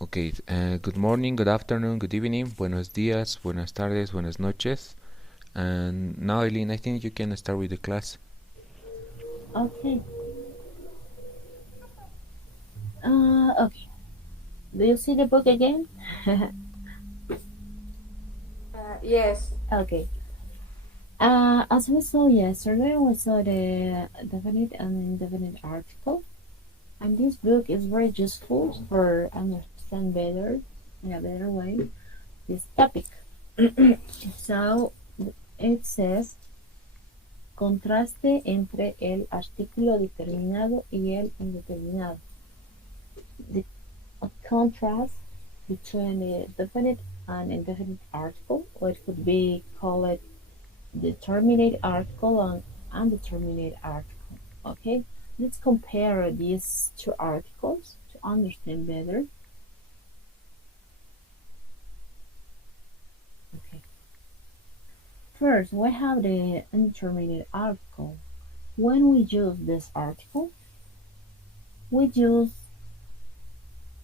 Okay, good morning, good afternoon, good evening, buenos días, buenas tardes, buenas noches. And now, Eileen, I think you can start with the class. Okay. Okay. Do you see the book again? Yes. Okay. As we saw yesterday, we saw the definite and indefinite article, and this book is very useful for understand better in a better way this topic. So it says contraste entre el artículo determinado y el indeterminado. The contrast between the definite and indefinite article, or it could be called determinate article and undeterminate article. Okay, let's compare these two articles to understand better. Okay, first we have the undeterminate article. When we use this article, we use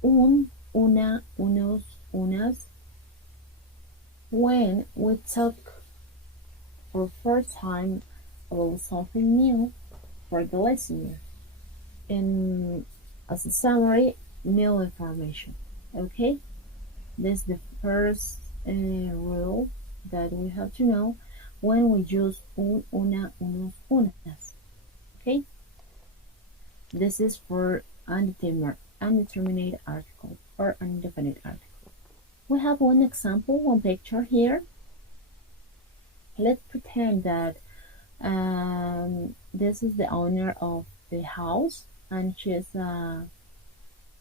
un, una, unos, unas when we talk for first time about something new for the listener. And as a summary, new information. Okay, this is the first rule that we have to know when we use un, una, unos, unas. Okay, this is for undeterminate article or indefinite article. We have one example, one picture here. Let's pretend that this is the owner of the house, and she's uh,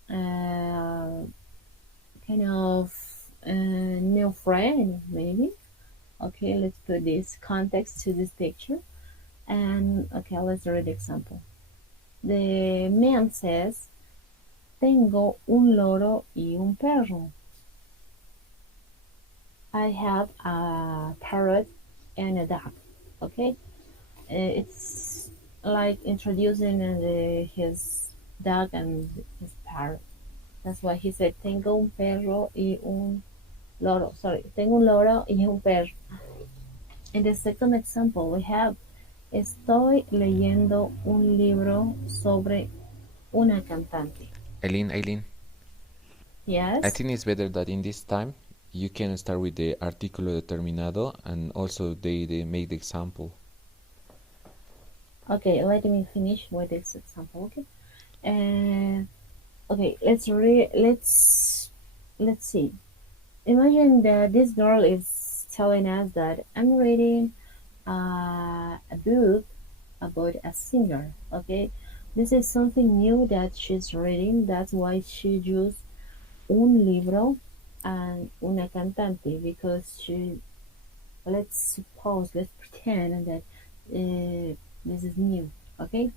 kind of new friend, maybe. Okay, let's put this context to this picture. And okay, let's read the example. The man says, Tengo un loro y un perro. I have a parrot and a dog. Okay, it's like introducing his dog and his parrot. That's why he said, Tengo un perro y un loro. Sorry, tengo un loro y un perro. In the second example, we have Estoy leyendo un libro sobre una cantante. Eileen, I Yes. think it's better that in this time you can start with the artículo determinado and also they make the example. Okay, let me finish with this example. Okay. Okay. Let's see. Imagine that this girl is telling us that I'm reading a book about a singer. Okay. This is something new that she's reading. That's why she used un libro and una cantante because let's pretend that this is new, okay?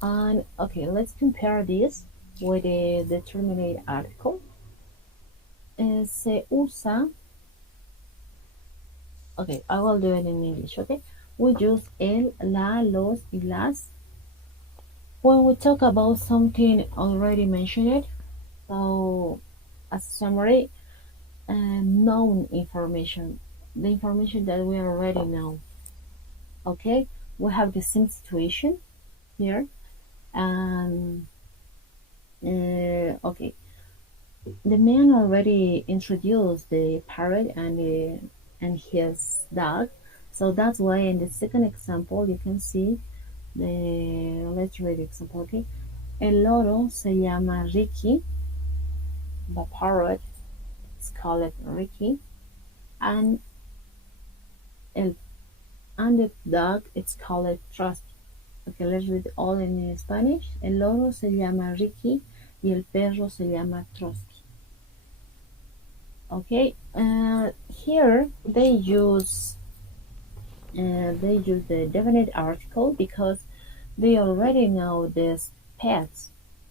And okay, let's compare this with the determinate article. Se usa, okay, I will do it in English, okay? We use el, la, los, y las when we talk about something already mentioned. So, as a summary, known information, the information that we already know. Okay, we have the same situation here, and okay, the man already introduced the parrot and his dog, so that's why in the second example you can see the let's read the example. Okay, el loro se llama Ricky, the parrot is called Ricky, and el and the dog it's called Trusty. Okay, let's read all in Spanish. El loro se llama Ricky y el perro se llama Trusty. Okay, here they use the definite article because they already know these pets,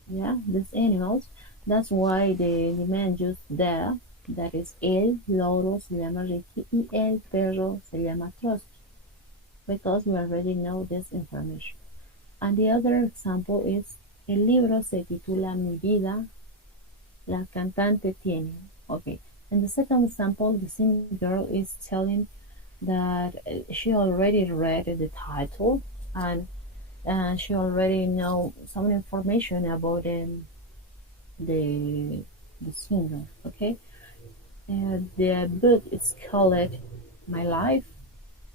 yeah, these animals. That's why the man used the that is el loro se llama Ricky y el perro se llama Trusty because we already know this information. And the other example is el libro se titula Mi vida La cantante tiene. Okay. In the second example, the singer is telling that she already read the title and she already know some information about the the singer. Okay. The book is called My Life.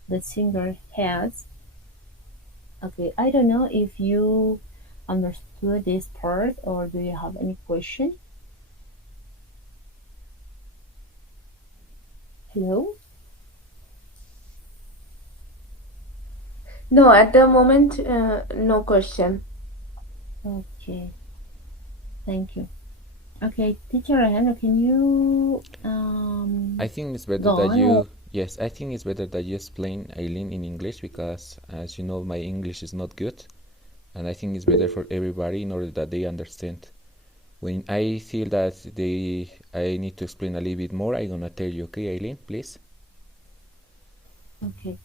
The singer has. Okay, I don't know if you understood this part or do you have any question? Hello? No, at the moment, no question. Okay, thank you. Okay, teacher Alejandro, can you I think it's better go that on? Or... yes, I think it's better that you explain Eileen in English because, as you know, my English is not good, and I think it's better for everybody in order that they understand. When I feel that I need to explain a little bit more, I'm gonna tell you, okay, Eileen, please? Okay.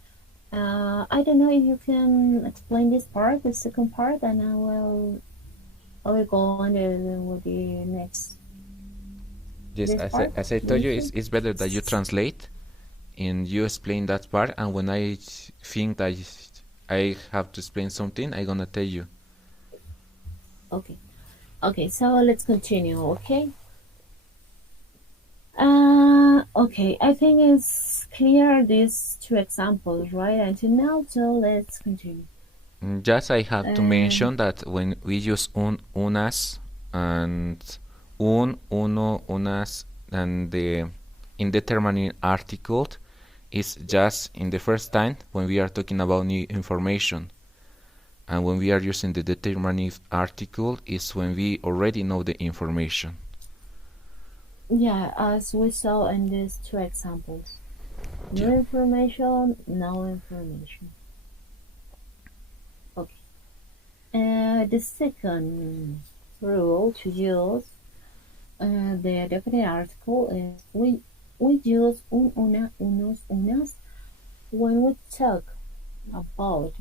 I don't know if you can explain this part, the second part, and I will go on with the next. Yes, This part, as I told you, it's better that you translate and you explain that part, and when I think that I have to explain something, I'm gonna tell you. Okay. Okay, so let's continue, okay? Okay, I think it's clear these two examples, right? Until now, so let's continue. Just I have to Um, mention that when we use unas and uno, unas, and the indeterminate article is just in the first time when we are talking about new information. And when we are using the determinative article is when we already know the information. yeah, as we saw in these two examples. Yeah. No information, no information. Okay. The second rule to use the definite article is we use un, una, unos, unas when we talk about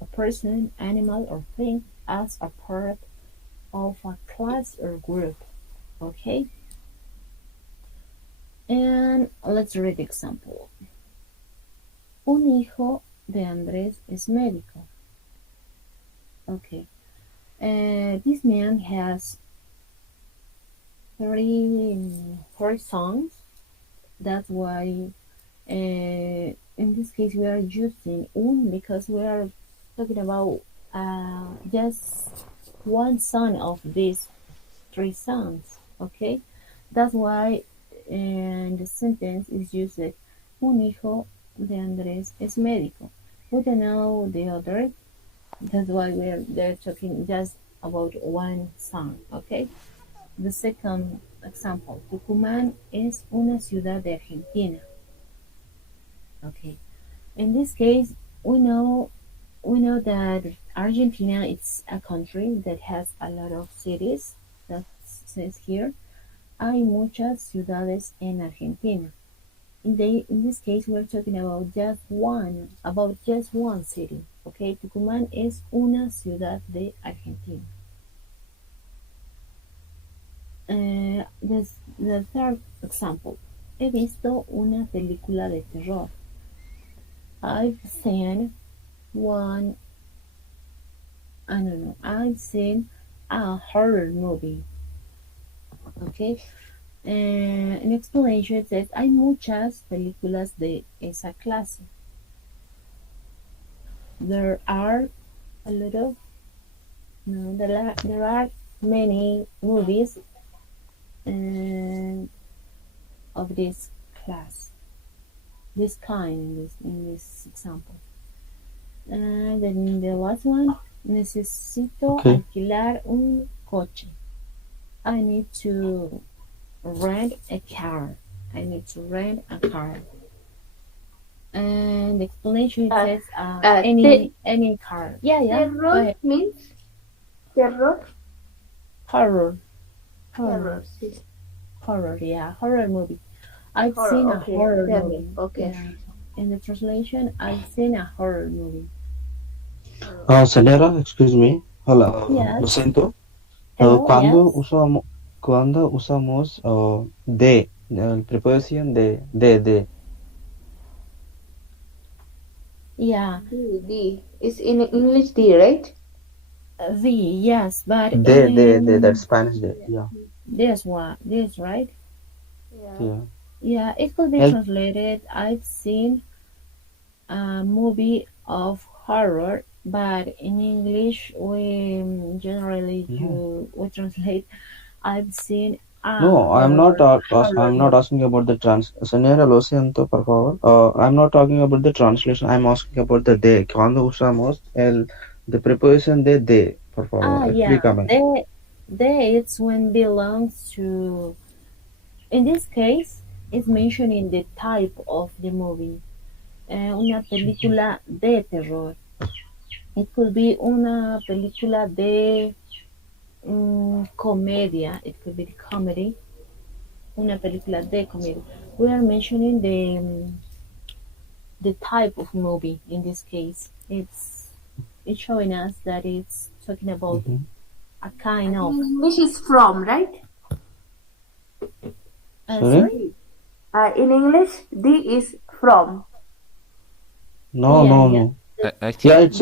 a person, animal, or thing as a part of a class or group. Okay? And let's read the example. Un hijo de Andrés es médico. Okay. This man has three sons. That's why in this case we are using un because we are talking about just one son of these three sons. Okay, that's why the sentence is used un hijo de Andrés es médico. We don't know the other. That's why they're talking just about one son. Okay. The second example, Tucumán es una ciudad de Argentina. Okay. In this case, we know that Argentina is a country that has a lot of cities. That says here, hay muchas ciudades en Argentina. In this case, we're talking about just one city. Okay, Tucumán es una ciudad de Argentina. The third example. He visto una película de terror. I've seen one. I don't know. I've seen a horror movie. Okay. In explanation, it says hay muchas películas de esa clase. There are a lot of no, there are many movies of this class, this kind in this example. And then the last one, necesito alquilar un coche. I need to rent a car. I need to rent a car. And the explanation says any car. Yeah. Terror means terror. Horror. Terror. Sí. Horror. Yeah, horror movie. I've seen a horror movie. Okay. Yeah. In the translation, I've seen a horror movie. Senora, excuse me. Hola, Yes. lo siento. Hello, Quando yes. cuando usamos de, preposición de. Yeah, D. Is in English D, right? the yes, but De, that's Spanish de. Yeah. this right? Yeah. Yeah. Yeah, it could be El, translated. I've seen a movie of horror, but in English we generally yeah. we translate. I've seen a No, horror I'm not movie. asking about the Señora, lo siento, por favor. I'm not talking about the translation. I'm asking about the de. Cuando usamos the preposition de, por favor, Yeah, explícame. it's when belongs to. In this case, it's mentioning the type of the movie. Una película de terror. It could be una película de comedia. It could be comedy. Una película de comedia. We are mentioning the type of movie in this case. It's showing us that it's talking about Mm-hmm. a kind of. In English is from, right? Sorry? In English, D is from. No, Yeah, no, yeah. no. I think, Yeah, it's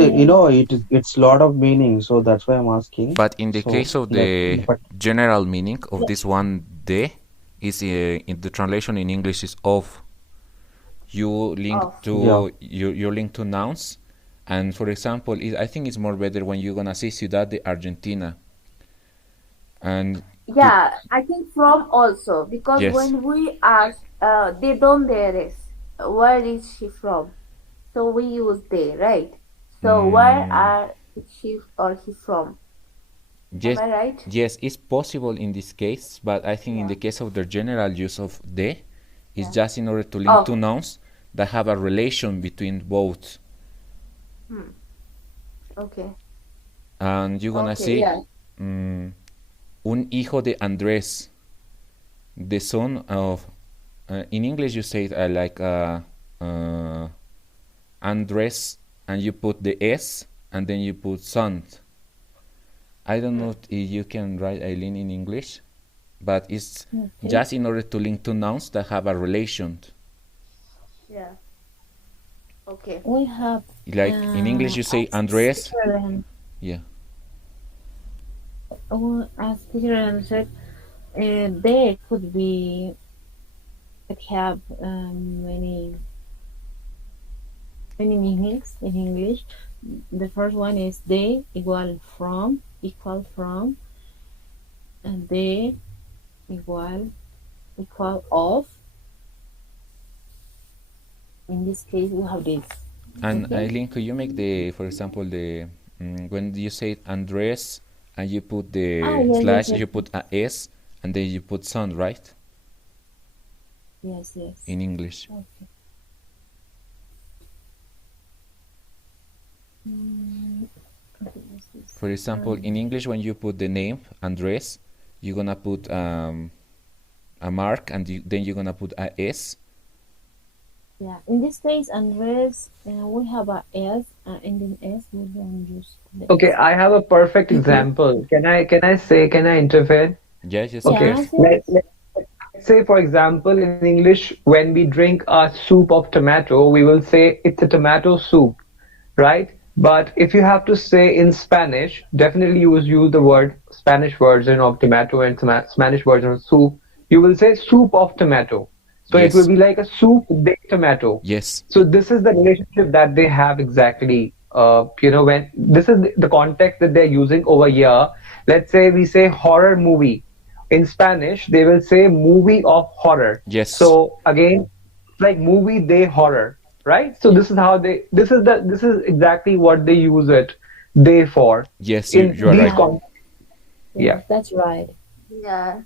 it's lot of meaning, so that's why I'm asking. but in the So, case of like, the but general meaning of this one de is in the translation in English is of. You link Of. to yeah. you link to nouns, and for example, I think it's more better when you're gonna say Ciudad de Argentina, and Yeah, I think from also because yes, when we ask, de dónde eres? Where is she from? So we use de, right? So where are she or he from? yes, Am I right? yes, it's possible in this case, but I think in Yeah. the case of the general use of de, it's Yeah. just in order to link Of. two nouns that have a relation between both, Okay. and you're gonna Okay. say Yeah. un hijo de Andrés, the son of. In English, you say it like Andrés, and you put the S, and then you put son. I don't know if you can write Eileen in English, but it's Okay. just in order to link two nouns that have a relation. Yeah. Okay. We have Like in English, you say Andrés. Yeah. As Peter said, they could be could have many meanings in English. The first one is de equal from, and de equal of. In this case, we have this. And Okay. Eileen, could you make the, for example, the when you say Andrés and you put the yes, slash, yes. you put a S, and then you put son, right? Yes. In English. Okay. For example, in English, when you put the name Andres, you're gonna put a mark, and then you're gonna put a S. Yeah. In this case, Andres, we have a S, ending S. We don't use the Okay, S. I have a perfect example. Can I interfere? Yes, yes, Okay, Yes. let's say for example in English when we drink a soup of tomato, we will say it's a tomato soup, right? But if you have to say in Spanish, definitely you will use the word Spanish version of tomato and Spanish version of soup. You will say soup of tomato. So it will Yes. be like a soup de tomato. Yes. So this is the relationship that they have exactly. When this is the context that they're using over here. Let's say we say horror movie. In Spanish, they will say movie of horror. Yes. So again, like movie de horror, right? So this is how this is exactly what they use it they for. Yes, In you are these right. Yeah. That's right. Yeah.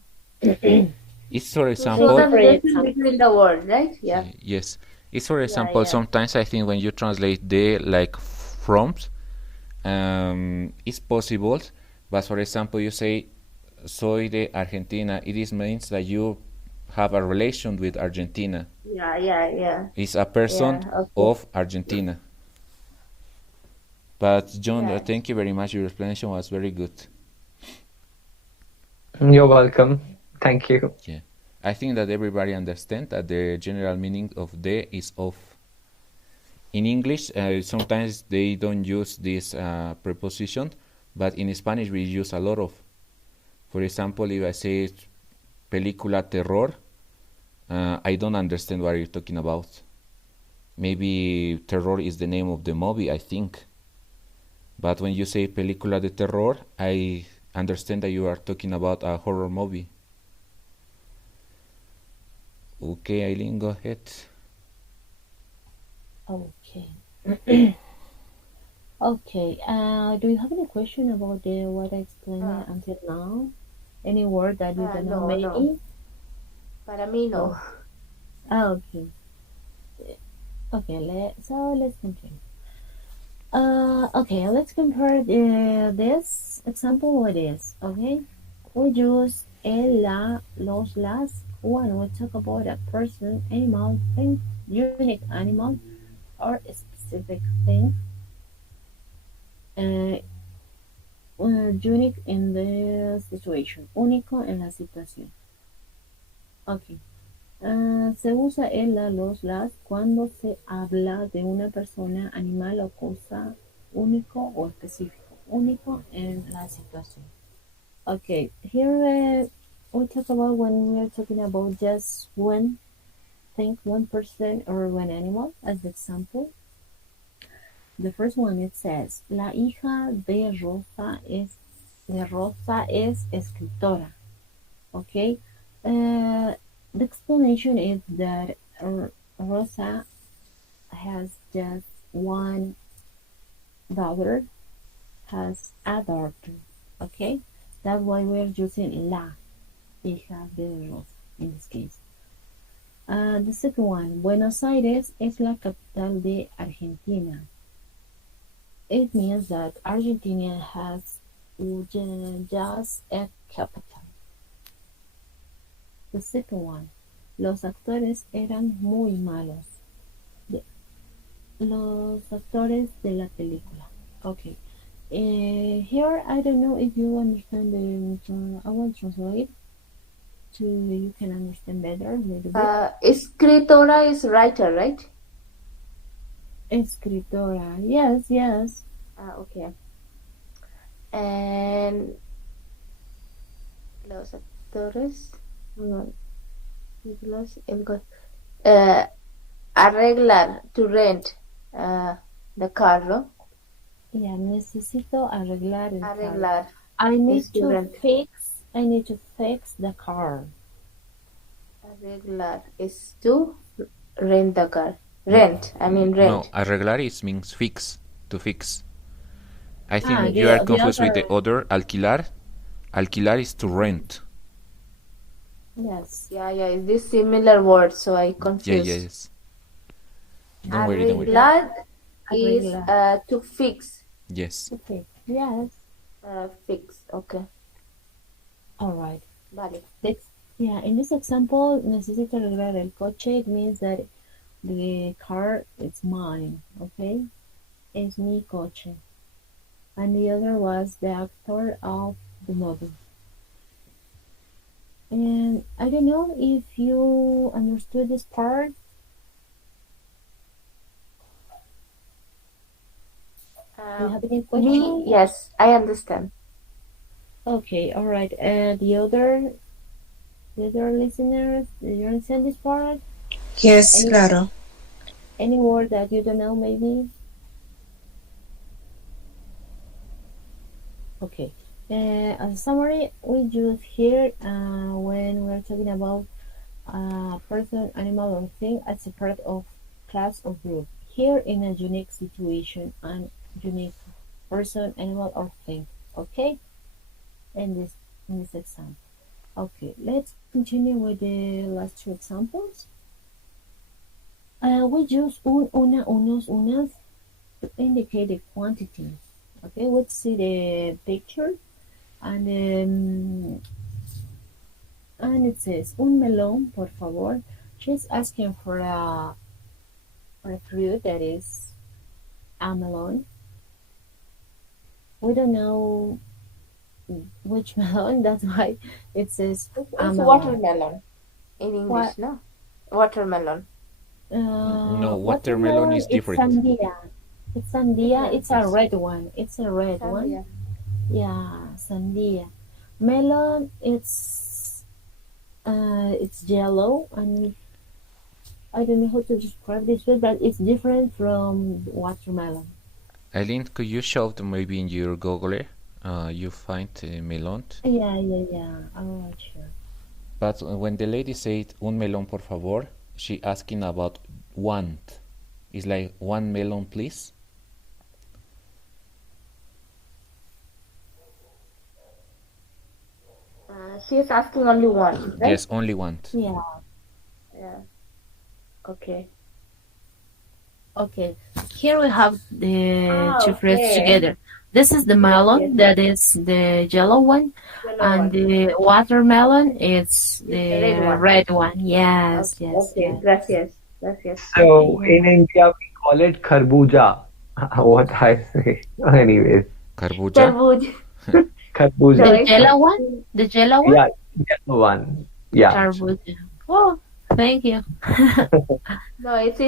It's for To example. show the Separate relation some- between the words, right? Yeah. Yes. It's for example, yeah. sometimes I think when you translate the like from, it's possible, but for example, you say soy de Argentina, it is means that you have a relation with Argentina. Yeah. It's a person Yeah, okay. of Argentina. But John, Yeah. thank you very much. Your explanation was very good. You're welcome. Thank you. Yeah, I think that everybody understands that the general meaning of de is of. In English, sometimes they don't use this preposition, but in Spanish we use a lot of. For example, if I say película terror, I don't understand what you're talking about. Maybe terror is the name of the movie, I think. But when you say película de terror, I understand that you are talking about a horror movie. Okay, Aileen, go ahead. Okay. Okay. Do you have any question about the what I explained until now? Any word that you don't know, No, no. maybe? Para mí no. Okay. Okay. Let's continue. Okay. Let's compare this example with this. Okay. We use el, la, los, las when we talk about a person, animal, thing, unique animal, or a specific thing. Uh, Unique in the situation, único en la situación. Ok. Se usa el, la, los, las cuando se habla de una persona, animal o cosa único o específico, único en la situación. Okay, here we talk about when we are talking about just one thing, one person or one animal as the example. The first one it says, la hija de Rosa es escritora. Okay, the explanation is that Rosa has just one daughter, has a daughter. Okay, that's why we're using la hija de Rosa in this case. The second one, Buenos Aires es la capital de Argentina. It means that Argentina has just a capital. The second one, los actores eran muy malos. Los actores de la película. Okay. Here I don't know if you understand the. I will translate to you can understand better a little bit. Escritora is writer, right? Escritora. Yes. Okay. And los actores. Arreglar, to rent the car, ¿no? Yeah, necesito arreglar el Arreglar. carro. I need to fix the car. Arreglar is to rent the car. Rent. No, arreglar means fix, to fix. I think you are confused with the other, alquilar. Alquilar is to rent. Yes. Yeah, it's this similar word, so I confused. Yes. Don't worry. Arreglar is to fix. Yes. To fix. Yes. Fix. Okay. All right. Vale. Yeah, in this example, necesito arreglar el coche. It means that the car is mine. Okay, es mi coche. And the other was the actor of the movie. And I don't know if you understood this part. Do you have any questions? Yes, I understand. Okay, all right. The other listeners, do you understand this part? Yes, claro. Any word that you don't know, maybe? Okay. As a summary, we use here when we're talking about person, animal, or thing as a part of class or group. Here in a unique situation and unique person, animal, or thing. Okay. In this example. Okay. Let's continue with the last two examples. We use un, una, unos, unas to indicate the quantity. Okay, let's see the picture, and it says un melón, por favor. She's asking for a fruit that is a melon. We don't know which melon? That's why it says a It's melon. watermelon in What? English, no? Watermelon. No, watermelon Watermelon, is it's different. sandia. It's sandia. Mm-hmm. It's a Yes. red one. It's a red one. Sandia. Yeah, sandia. Melon, it's yellow, and I don't know how to describe this food, but it's different from watermelon. Eileen, could you show them maybe in your Google? You find melon. Yeah. Alright, sure. But when the lady said un melón por favor, she asking about want. It's like one melon, please. She is asking only one, right? Yes, only want. Yeah. Yeah. Okay. Okay. Here we have the two fruits Okay. together. This is the melon, that is the yellow one, Yellow and one. the watermelon is the red one. red one. Yes, Okay. yes. Gracias. So Okay, in India we call it kharbuja. What I say. Anyways, Karbuja. Tarbooj. kharbuja. The it's- yellow one? The yellow one? Yeah, yellow one. Yeah. Tarbuja. Oh, thank you. No, it's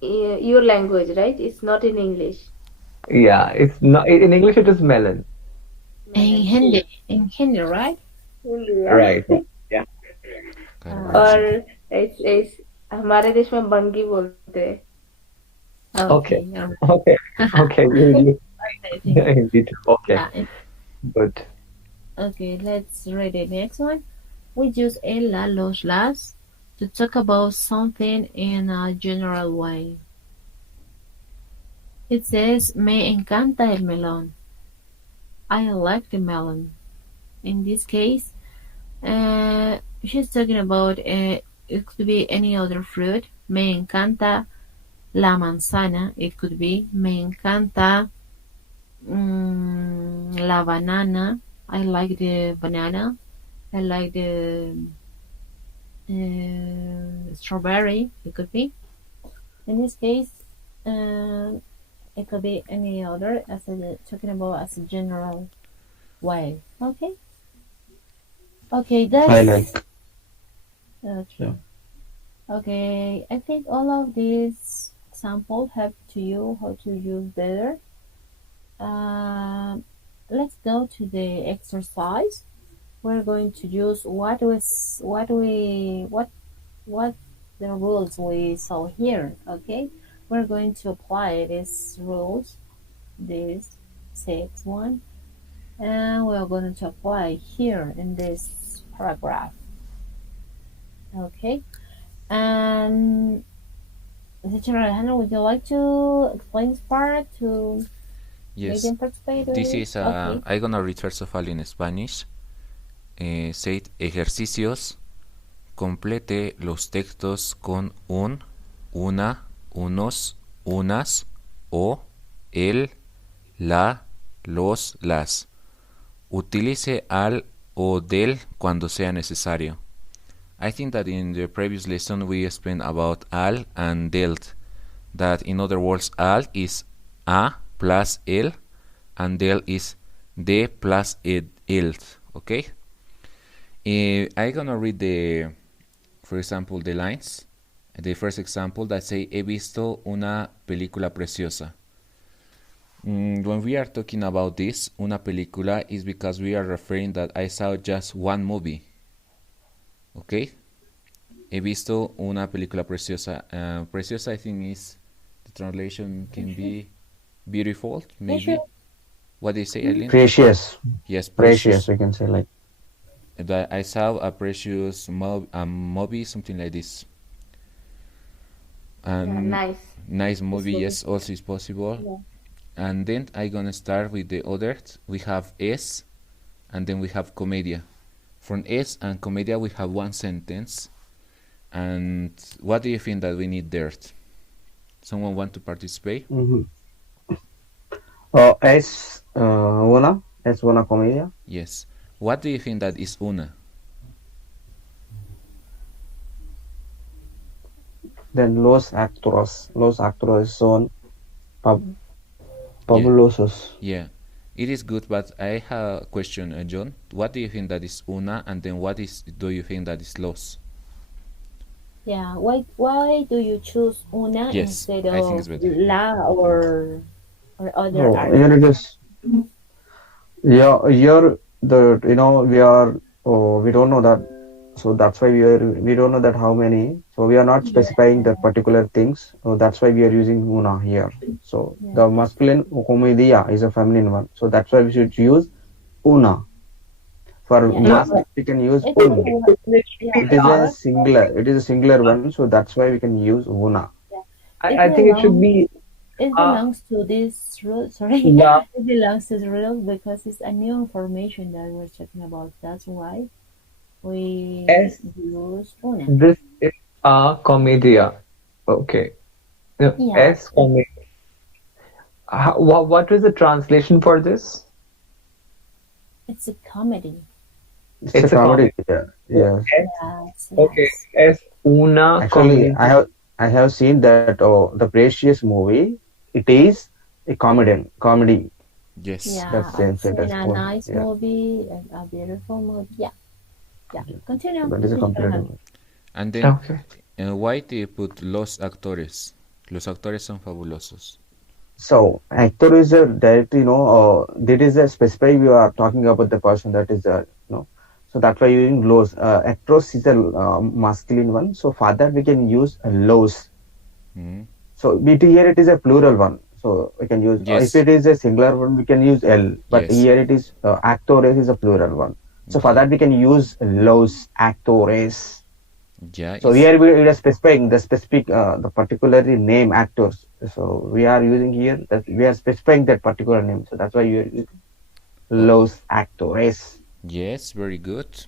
your language, right? It's not in English. Yeah, it's not in English it is melon. In Hindi, right? Yeah. Right. Yeah. Karbuja. और इस हमारे देश में बंगी बोलते हैं. Okay. All right. Okay. Okay. You Okay, thank you. Hindi too. Okay. Yeah, Good. okay, let's read the next one. We use el, la, los, las to talk about something in a general way. It says, me encanta el melón. I like the melon. In this case, she's talking about it could be any other fruit. Me encanta la manzana. It could be me encanta la banana. I like the banana. I like the strawberry. It could be. In this case, it could be any other, talking about as a general way. Okay. Okay, that's I like. okay. Yeah. Okay, I think all of these examples help to you how to use better. Let's go to the exercise. We're going to use what the rules we saw here. Okay, we're going to apply these rules, this 6-1, and we're going to apply here in this paragraph. Okay, and Teacher Alejandro, would you like to explain this part to make Yes. them participate? This is Okay. I'm gonna read first of all in Spanish. Say ejercicios. Complete los textos con un, una, unos, unas, o, el, la, los, las. Utilice al o del cuando sea necesario. I think that in the previous lesson we explained about al and delt. That in other words, al is a plus el, and del is de plus elt. Okay? I'm gonna read for example, the lines. The first example that say, he visto una película preciosa. When we are talking about this, una película is because we are referring that I saw just one movie. Okay? He visto una película preciosa. Preciosa, I think, is the translation can be beautiful, maybe. Sure. What do you say, Eileen? Precious. Yes, Precious, we can say like. That I saw a precious movie, something like this. And Yeah, nice movie, movie. yes, also is possible. Yeah. And then I'm gonna start with the others. We have es, and then we have comedia. From es and comedia we have one sentence. And what do you think that we need there? Someone want to participate? Mm-hmm. Es una comedia. Yes. What do you think that is una? Then los actores son fabulosos. Yeah. It is good, but I have a question, John. What do you think that is una, and then do you think that is los? Yeah, why do you choose una Yes, instead I think of it's better. la or other Oh, article? here it is. Yeah, here the we are. Oh, we don't know that. So that's why we don't know that how many. So we are not specifying the particular things. So that's why we are using una here. So Yeah. the masculine comedia is a feminine one. So that's why we should use una. For Yeah, masc we can use it's un. yeah, It it is a works. singular. It is a singular one. So that's why we can use una. Yeah, I think it should be it uh, belongs to this rule. Sorry, yeah, it belongs to the rule because it's a new information that we're talking about. That's why we S. use una. This is a comedia. Okay. No, Yeah, S comedia. What is the translation for this? it's a comedy. It's a It's a comedy. comedy. Yeah. So Yes. Yes, okay, yes. es una Actually, comedia. I have seen that the Precious movie. It is a comedy. Yes. Yeah, That's I've same seen sentence. a One. nice Yeah. movie, a beautiful movie. Yeah, yeah. Continue, That is a continue. competitive. And then, Okay. why do you put los actores? Los actores son fabulosos. So actor is a directly, that is a specific. We are talking about the person that is So that's why using los. Actros is a masculine one. So for that we can use los. Mm. So here it is a plural one. So we can use if Yes. it is a singular one we can use L. But Yes. here it is actores is a plural one. So for Yeah. that we can use los actores. Yeah. So here we are specifying the specific, the particularly name actors. So we are using here that we are specifying that particular name. So that's why you are using los actores. Yes. Very good.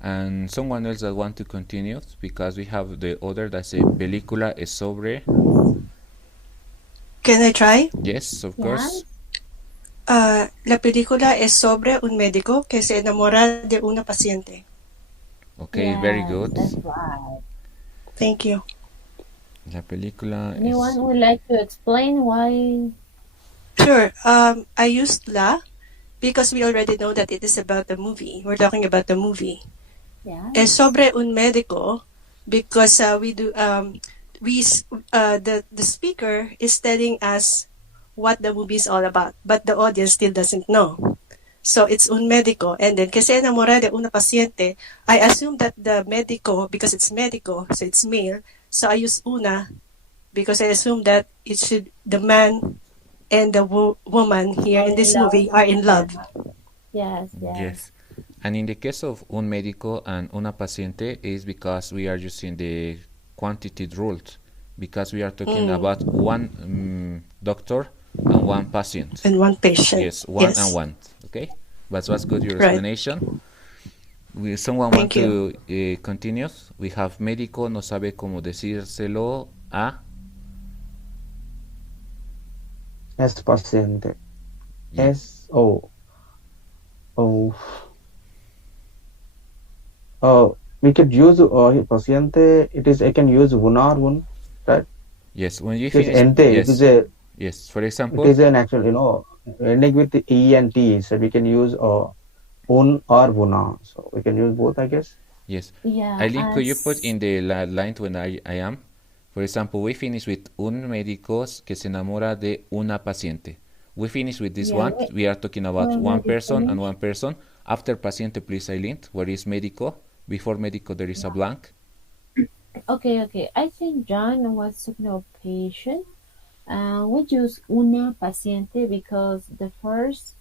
And someone else that want to continue, because we have the other that say película es sobre. Can I try? Yes, of Yeah. course. La película es sobre un médico que se enamora de una paciente. Okay, very Yes, good. that's right. Thank you. La película Anyone es. would like to explain why? Sure. I used la because we already know that it is about the movie. We're talking about the movie. Yeah. Es sobre un médico because the speaker is telling us what the movie is all about, but the audience still doesn't know. So it's un médico, and then que se enamora de una paciente, I assume that the médico, because it's médico, so it's male, so I use una because I assume that the man and the woman here in this movie are in love. Yes, yes. Yes. And in the case of un médico and una paciente is because we are using the quantity rule, because we are talking about one doctor and one patient. And one patient. Yes, one and one. Okay, but what's good your explanation. Someone want to continue. We have médico no sabe cómo decírselo a. Es paciente. Yeah. We could use paciente. I can use una or one, right? Yes, when you It is finish. ente. Yes. It is a. Yes, for example. It is an actual, ending with the e and t. So we can use un or una. So we can use both, I guess. Yes. Yeah. Aileen, could you put in the line when I am? For example, we finish with un médico que se enamora de una paciente. We finish with this one. We are talking about one person and one person. After paciente, please, Aileen. Where is médico? Before médico, there is a blank. Okay. I think John was talking about patient. We use una paciente because the first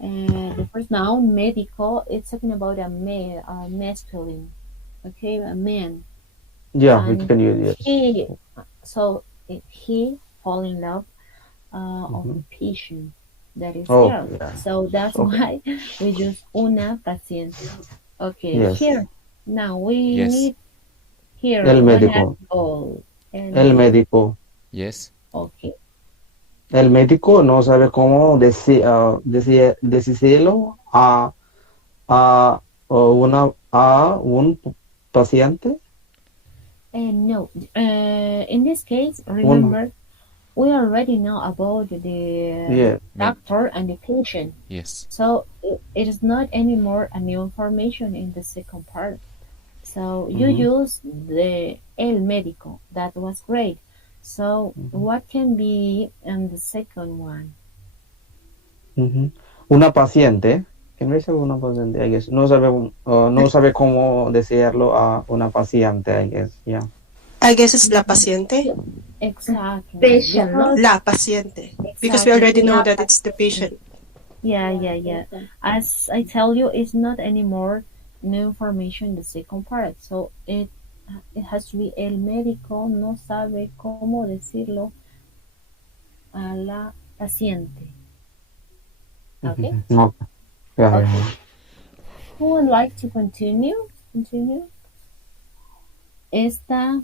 noun médico, it's talking about a male, masculine. Okay, a man. Yeah, we can use he fall in love of the patient that is there. Yeah. So that's why we use una paciente. Okay, yes. Here now we need here el médico. El médico. Yes. Okay. El médico no sabe cómo decírselo a un paciente. No. In this case, remember we already know about the Yeah. doctor and the patient. Yes. So it is not anymore a new information in the second part. So you use the el médico. That was great. So what can be in the second one? Una paciente. Can we say una paciente? I guess no sabe cómo decirlo a una paciente. I guess. Yeah. I guess it's la paciente. Exactly. Patient, no? La paciente. Because we already know that it's the patient. Yeah. As I tell you, it's not anymore new information in the second part. So it has to be el médico no sabe cómo decirlo a la paciente. Okay. No. Yeah. Okay. Who would like to continue? Esta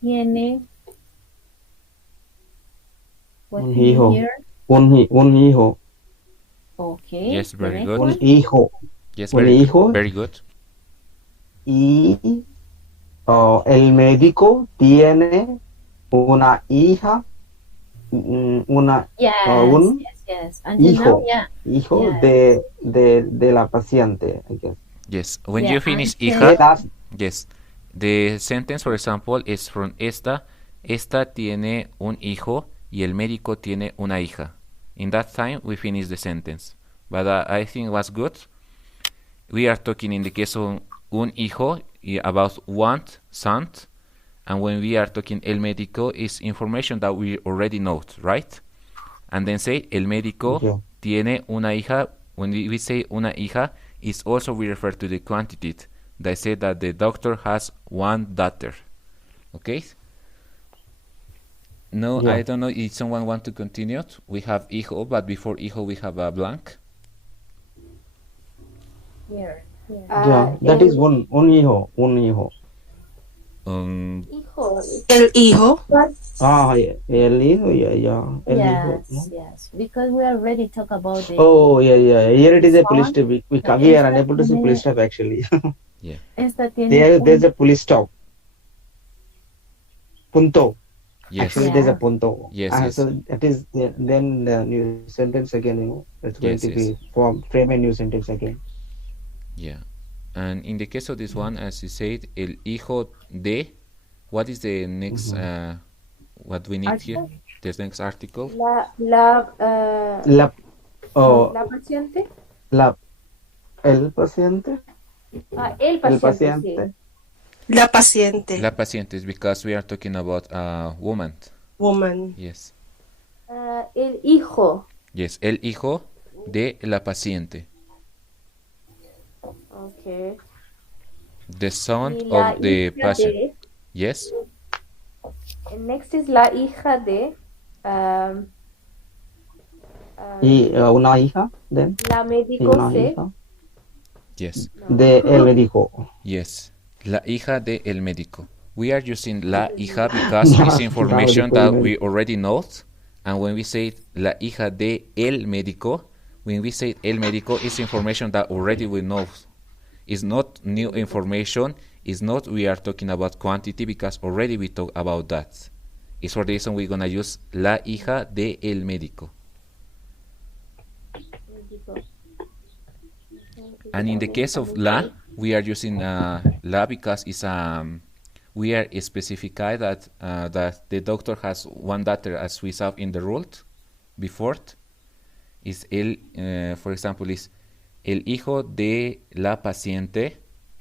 tiene. What Un can you hijo. hear? Un hijo. Okay. Yes, the very next good. one. Un hijo. Yes, Un very hijo. good. Very good. Y el médico tiene una hija. Una Yes. un Until hijo. now, yeah. Hijo Yes. de la paciente, I guess. Yes. When Yeah, you finish until- hija, yes. The sentence, for example, is from esta. Esta tiene un hijo y el médico tiene una hija. In that time, we finish the sentence. But I think it was good. We are talking in the case of un hijo about one son. And when we are talking el médico, is information that we already know, right? And then say el médico tiene una hija. When we say una hija, is also we refer to the quantity. They say that the doctor has one daughter. Okay? No, I don't know if someone want to continue. We have hijo, but before hijo we have a blank. Here. That is un hijo. Hijo. El hijo. El hijo, yeah. El hijo. Yes. Because we already talked about the. Oh, yeah. Here it is a police stop. We The are unable to see police stop actually. Esta tiene There's a police stop. Punto. Yes. Actually, there's a punto. Yes. So that is then the new sentence again. It's going Yes, to be frame a new sentence again. Yeah. And in the case of this one, as you said, el hijo de, what is the next, what we need here? The next article? La paciente. El paciente. El paciente. Sí. La paciente. La paciente is because we are talking about a woman. Woman. Yes. El hijo. Yes, el hijo de la paciente. Okay. The son Y la of the hija patient. de- Yes. Next is la hija de. Y una hija, then. La Y médico una se. hija. Yes. De el médico. Yes. La hija de el médico. We are using la hija because it's information that we already know. And when we say la hija de el médico, when we say el médico, it's information that already we know. It's not new information. It's not we are talking about quantity because already we talk about that. It's for the reason we're going to use la hija de el médico. And in the case of la, we are using la because it's we are specified that that the doctor has one daughter, as we saw in the rule before. Is el, for example, is el hijo de la paciente,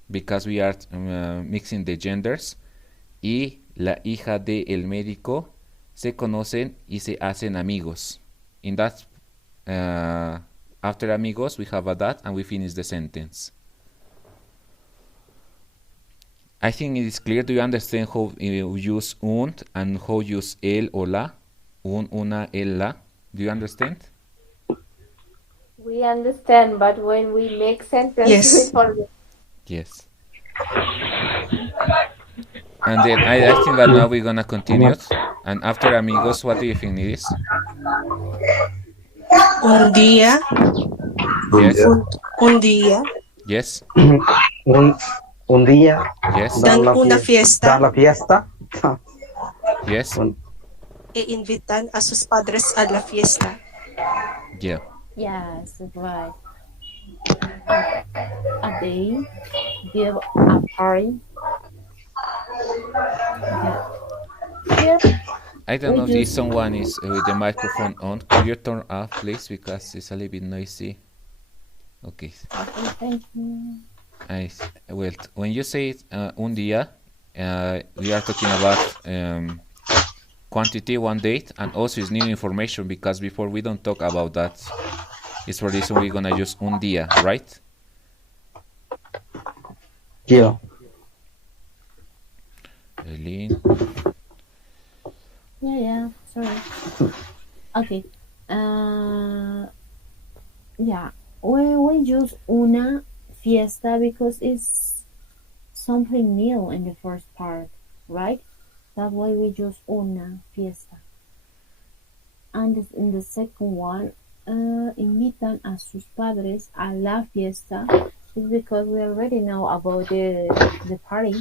because we are mixing the genders, y la hija de el médico se conocen y se hacen amigos. In that, after amigos, we have a that, and we finish the sentence. I think it is clear. Do you understand how you use un and how you use el or la? Un, una, el, la. Do you understand? We understand, but when we make sentences, Yes. we forget. Yes. And then I think that now we're gonna continue. And after amigos, what do you think it is? Un día. Yes. Un día. Yes. Un día. Yes. Dan una fiesta. Dan la fiesta. Yes. i-invitan a sus padres a la fiesta. Yeah. Yes, that's right. They give a party. Okay. Here I don't we know if just someone is with the microphone on. Could you turn off, please, because it's a little bit noisy. Okay. okay, thank you. Well, when you say un día, we are talking about quantity, one date, and also is new information because before we don't talk about that. It's for this we're gonna use un día, right? Yeah. Eileen. Yeah, sorry. Okay. Yeah, we use una fiesta because it's something new in the first part, right? That's why we use una fiesta. And in the second one, invitan a sus padres a la fiesta is because we already know about the party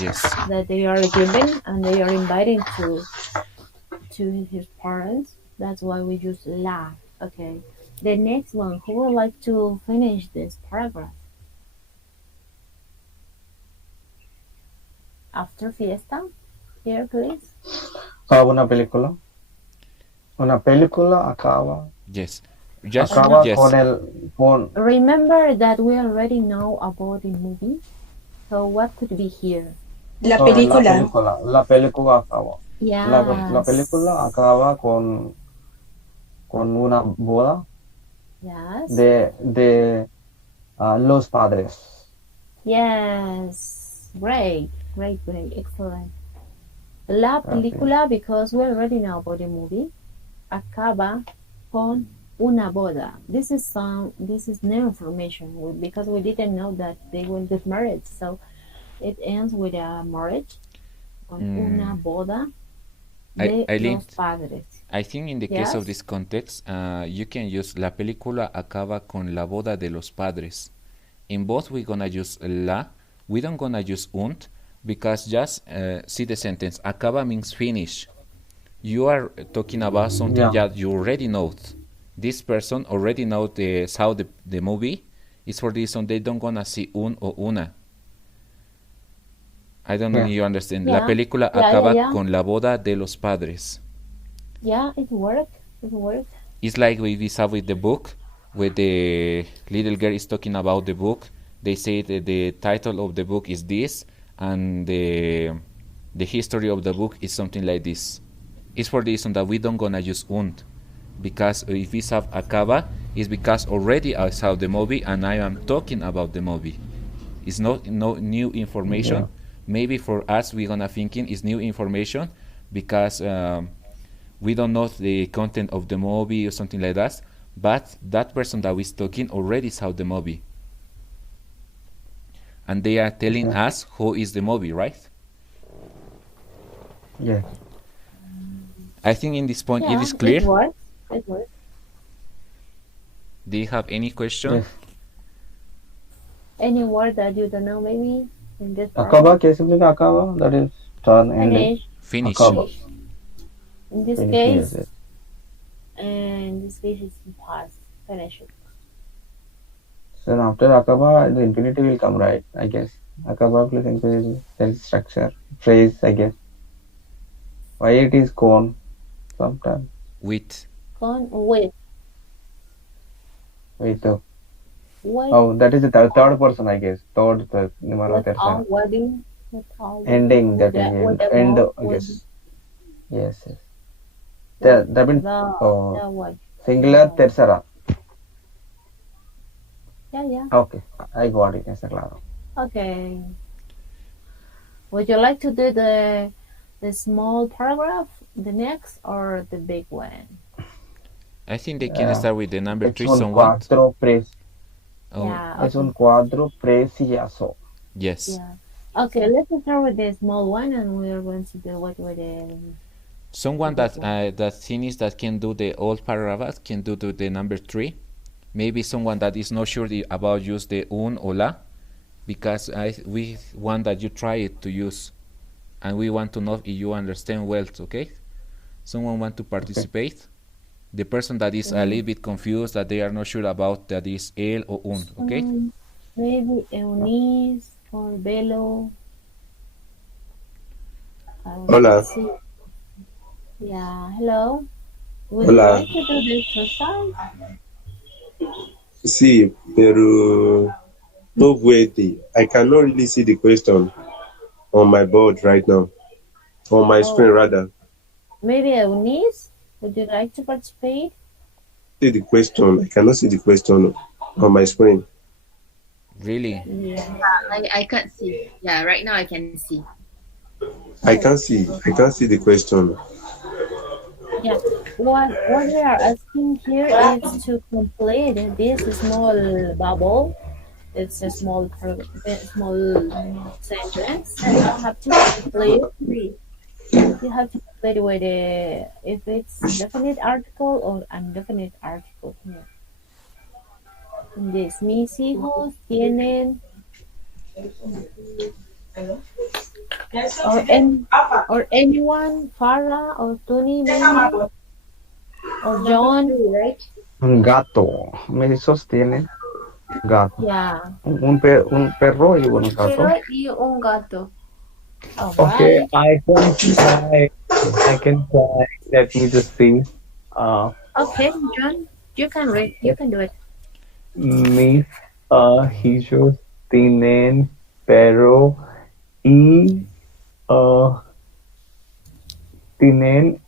Yes. that they are giving and they are inviting to his parents. That's why we use la. Okay. The next one, who would like to finish this paragraph? After fiesta, here please. Una película. Una película acaba. Yes. Just Acaba yes. con Remember that we already know about the movie. So what could be here? La so, película. La película acaba. Yes. La película acaba con una boda Yes. de los padres. Yes. Great. Excellent. La película, because we already know about the movie, acaba con una boda. This is new information because we didn't know that they will get married. So it ends with a marriage, con una boda de los padres. I think in the case of this context, you can use la película acaba con la boda de los padres. In both we're gonna use la. We don't gonna use unt because just see the sentence. Acaba means finish. You are talking about something that you already know. This person already knows how the movie is. For this one, they don't gonna see un or una. I don't know if you understand. La película acaba con la boda de los padres. Yeah, it worked. It's like we saw with the book, where the little girl is talking about the book. They say that the title of the book is this, and the history of the book is something like this. It's for the reason that we don't gonna use und, because if we have acaba, it's because already I saw the movie and I am talking about the movie. It's no new information. Yeah. Maybe for us we're gonna thinking it's new information because we don't know the content of the movie or something like that. But that person that is talking already saw the movie, and they are telling us who is the movie, right? Yeah. I think in this point it is clear. It works. Do you have any question? Yes. Any word that you don't know maybe in this part? Acaba, ¿qué significa acaba? That is turn ending. Finish. Acaba. In this case, it's past. Finish it. So after acaba, the infinitive will come, right? I guess. Acaba plus infinitive. That is structure. Phrase, I guess. Why it is con? Sometimes. With. Con with. Wait. Oh, that is the third person, I guess. Third person. Without wedding. Ending. That is end. I guess. Yes. That means singular tercera. Yeah. Okay, I got it. Está claro. Okay. Would you like to do the small paragraph, the next, or the big one? I think they can start with the number 3. Es un cuadro Es un cuadro precioso. Yes. Yeah. Okay, let's start with the small one, and we are going to do what with the. Someone that finished that can do the old paragraph can do the number 3. Maybe someone that is not sure about use the un or la, because we want that you try it to use, and we want to know if you understand well. Okay, Someone want to participate? The person that is a little bit confused, that they are not sure about that is el or un, okay? Maybe Eunice or Belo. Hola. See. Yeah, hello. Would Hola. you like to do the exercise? Sí, pero no puede. I cannot really see the question on my board right now. On my screen, rather. Maybe Eunice, would you like to participate? See the question. I cannot see the question on my screen. Really? Yeah. I can't see. Yeah, right now I can see. I can't see the question. Yeah. What we are asking here is to complete this small bubble. It's a small sentence. You have to complete. You have to complete with if it's definite article or indefinite article here. In this, mis hijos tienen or anyone, Farah or Tony, maybe, or John. Right? Un gato. Mis hijos tienen gato. Yeah. Un perro y un gato. Perro y un gato. All Okay, right. I can try. Let me just see. Okay, John, you can read. You can do it. Mis hijos tienen perro y tienen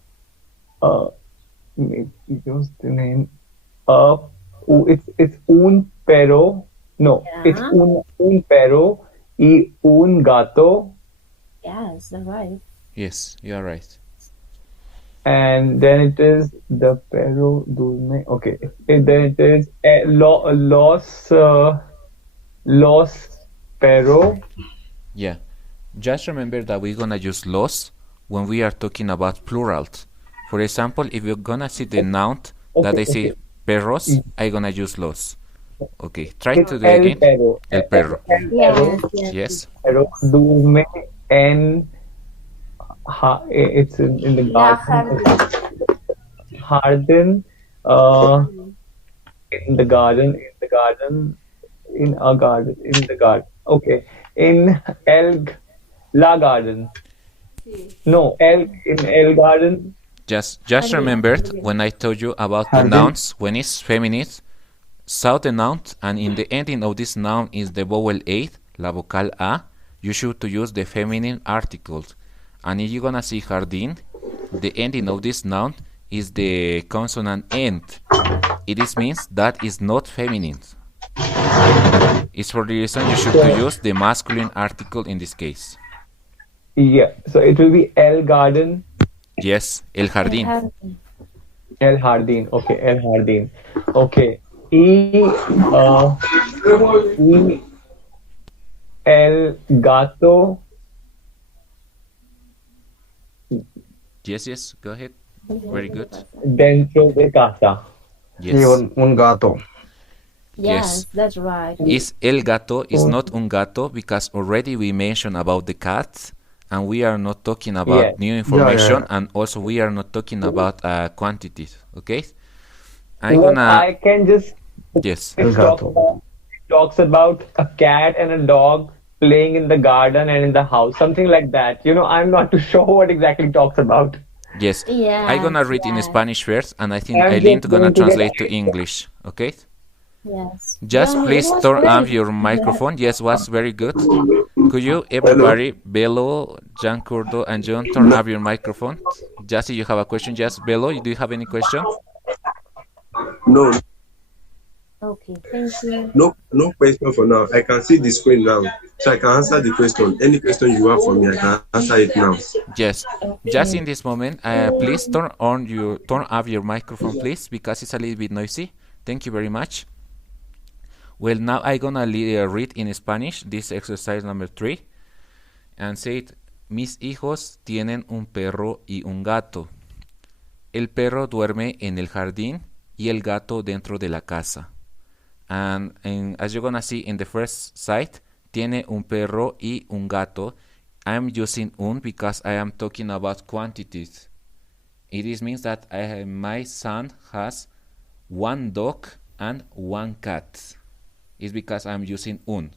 mis hijos tienen it's un perro. No, it's Yeah. un perro y un gato. Yes, that's right. Yes, you are right. And then it is the perro duerme. Okay. And then it is los perro. Yeah. Just remember that we're gonna use los when we are talking about plurals. For example, if you're gonna see the noun that I say perros, I'm gonna use los. Okay, try to do it again. Perro. El perro. Yes. Perro duerme en it's in the garden. Garden. In the garden. Okay. In la garden. No, in el garden. Just remembered when I told you about the nouns, when it's feminine, saw the noun, and in the ending of this noun is the vowel 8, la vocal A, you should to use the feminine articles. And if you're gonna see jardín, the ending of this noun is the consonant end. It is means that is not feminine. It's for the reason you should to use the masculine article in this case. Yeah, so it will be el garden. Yes, el jardín. El jardín. Okay, el jardín. Okay. Y el gato. Yes, go ahead. Very good. Dentro de casa. Yes. Y un gato. Yes, that's right. Is el gato is not un gato because already we mentioned about the cat and we are not talking about new information and also we are not talking about quantities, okay? I can just el gato. It talks about a cat and a dog playing in the garden and in the house, something like that. You know, I'm not too sure what exactly it talks about. Yes, I'm gonna read in Spanish first and I think I'm Aileen's gonna going to translate to English, okay? Yes. Just please turn on your microphone. Yes, was very good. Could you, everybody, Belo, Jan Curdo, and John, turn off your microphone? Just if you have a question, just Belo, do you have any question? No. Okay, thank you. No question for now. I can see the screen now, so I can answer the question. Any question you have for me, I can answer it now. Yes. Just in this moment, please turn off your microphone, please, because it's a little bit noisy. Thank you very much. Well, now I'm gonna read in Spanish this exercise number 3 and say it. Mis hijos tienen un perro y un gato. El perro duerme en el jardín y el gato dentro de la casa. And as you're gonna see in the first side, tiene un perro y un gato. I'm using un because I am talking about quantities. It is means that my son has one dog and one cat. It's because I'm using un.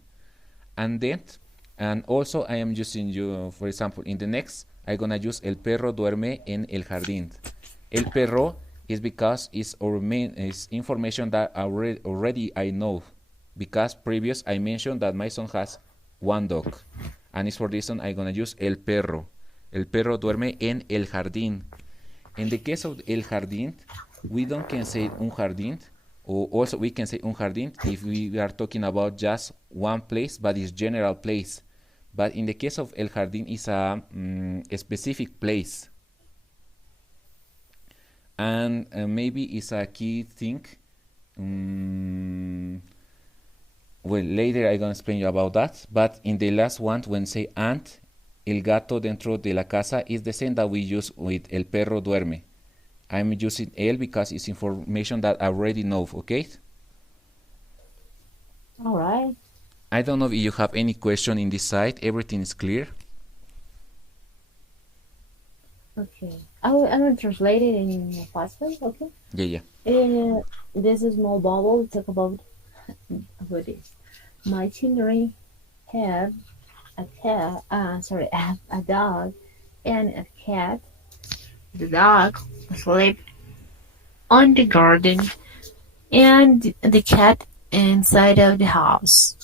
And also I am using you, for example, in the next, I'm gonna use el perro duerme en el jardín. El perro is because it's information that already I know, because previous I mentioned that my son has one dog, and it's for this one I'm gonna use el perro. El perro duerme en el jardín. In the case of el jardín, we don't can say un jardín, or also we can say un jardín if we are talking about just one place, but it's general place. But in the case of el jardín, is a specific place, and maybe it's a key thing. Well, later I'm gonna explain you about that. But in the last one, when say and, el gato dentro de la casa is the same that we use with el perro duerme. I'm using el because it's information that I already know, okay? All right. I don't know if you have any question in this side. Everything is clear? Okay. I will translate it in fast way, okay? Yeah. This is small bubble talk about this. My children have a dog and a cat. The dog sleep on the garden and the cat inside of the house.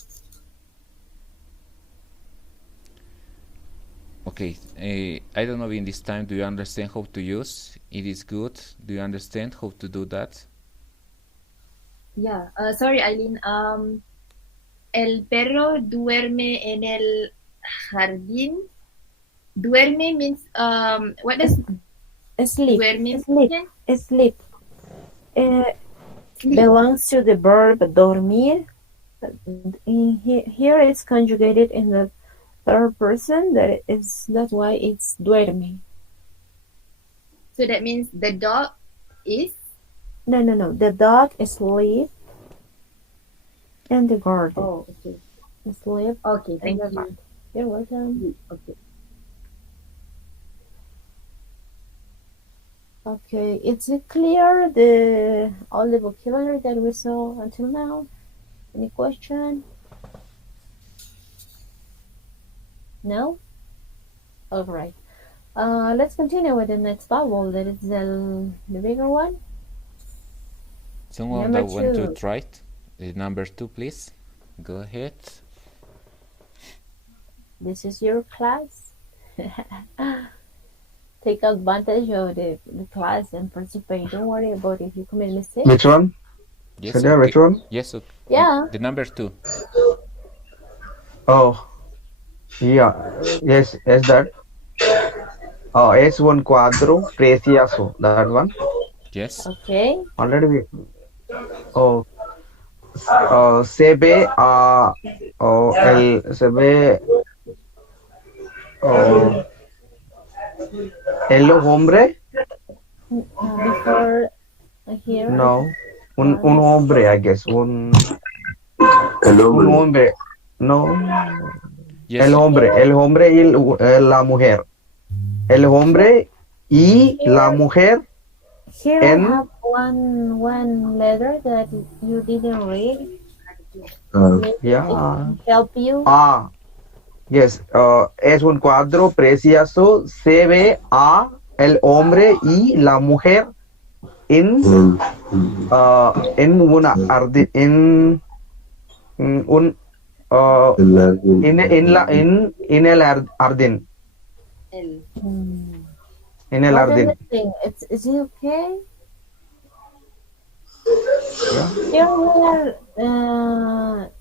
Okay, I don't know in this time, do you understand how to use? It is good. Do you understand how to do that? Yeah. Sorry, Eileen. El perro duerme en el jardín. Duerme means what does Sleep. duerme Sleep. mean? Sleep. Belongs to the verb dormir. Here it's conjugated in the third person. That's why it's duerme. So that means the dog is? No. The dog is sleep in the garden. Oh, okay. Sleep. Okay, thank in the you. garden. You're welcome. Okay. Okay, it's clear all the vocabulary that we saw until now. Any question? No? All right. Let's continue with the next vowel. That is the bigger one. Someone Number that want to 2. try it? Number 2, please. Go ahead. This is your class. Take advantage of the class and participate. Don't worry about if you commit mistakes. Which one? Yes, Sadia, which one? Yes, okay. Yeah. The number 2. Oh, yeah. Yes, that. Es un cuadro precioso. That one. Yes. Okay. Already we. Oh. Se ve el hombre. Before here. No. Un hombre, I guess. Un hombre. No. Yes. El hombre y la mujer. El hombre y la mujer. Here I have one letter that you didn't read. Yeah. Help you. Yes. Es un cuadro precioso. Se ve a el hombre y la mujer en una en un in el jardín. En el jardín. Is it okay? Yeah. Here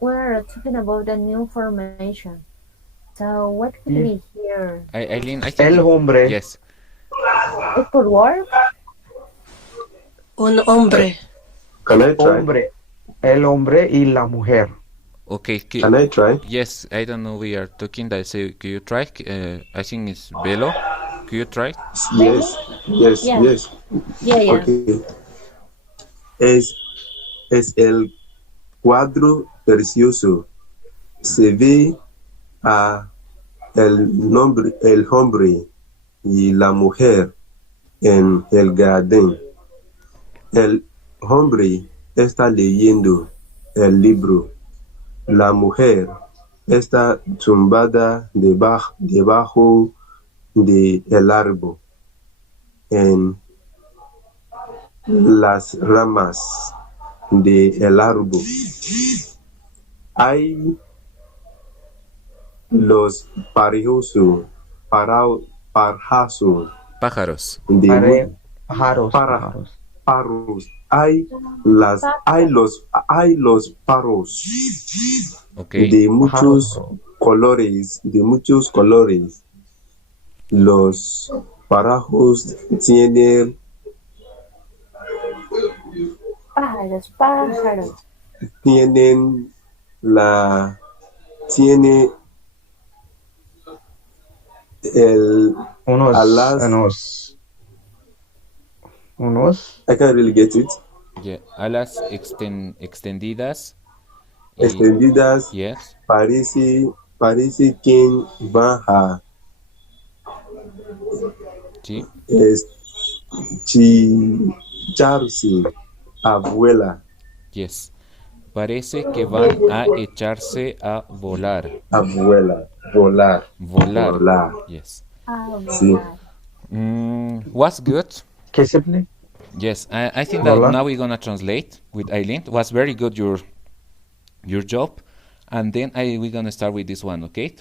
we're talking about a new formation. So what could be here? Eileen, I think El hombre. Yes. It could work. Un hombre. Can I try? Hombre. El hombre y la mujer. Okay. Can I try? Yes, I don't know. We are talking. That say, can you try? I think it's Velo. Can you try? Yes. Yeah. Yeah. Okay. Es el cuadro precioso. Se ve a el hombre y la mujer en el jardín. El hombre está leyendo el libro. La mujer está tumbada debajo del árbol en las ramas del árbol. Hay los Pájaros. de Pájaros. pájaros. Hay los pájaros Ok. de muchos colores, Los pájaros tienen Pájaros. tienen tiene el Unos. I can't really get it. Yeah. Alas extendidas. Extendidas. Yes. Parece quien va a Sí. echarse abuela. Yes. Parece que van a echarse a volar. Abuela. Volar. Yes. Sí. Was good. ¿Qué se pone? Yes, I think that Volar. now we're gonna translate with Eileen. Was very good your job, and then we're gonna start with this one, okay?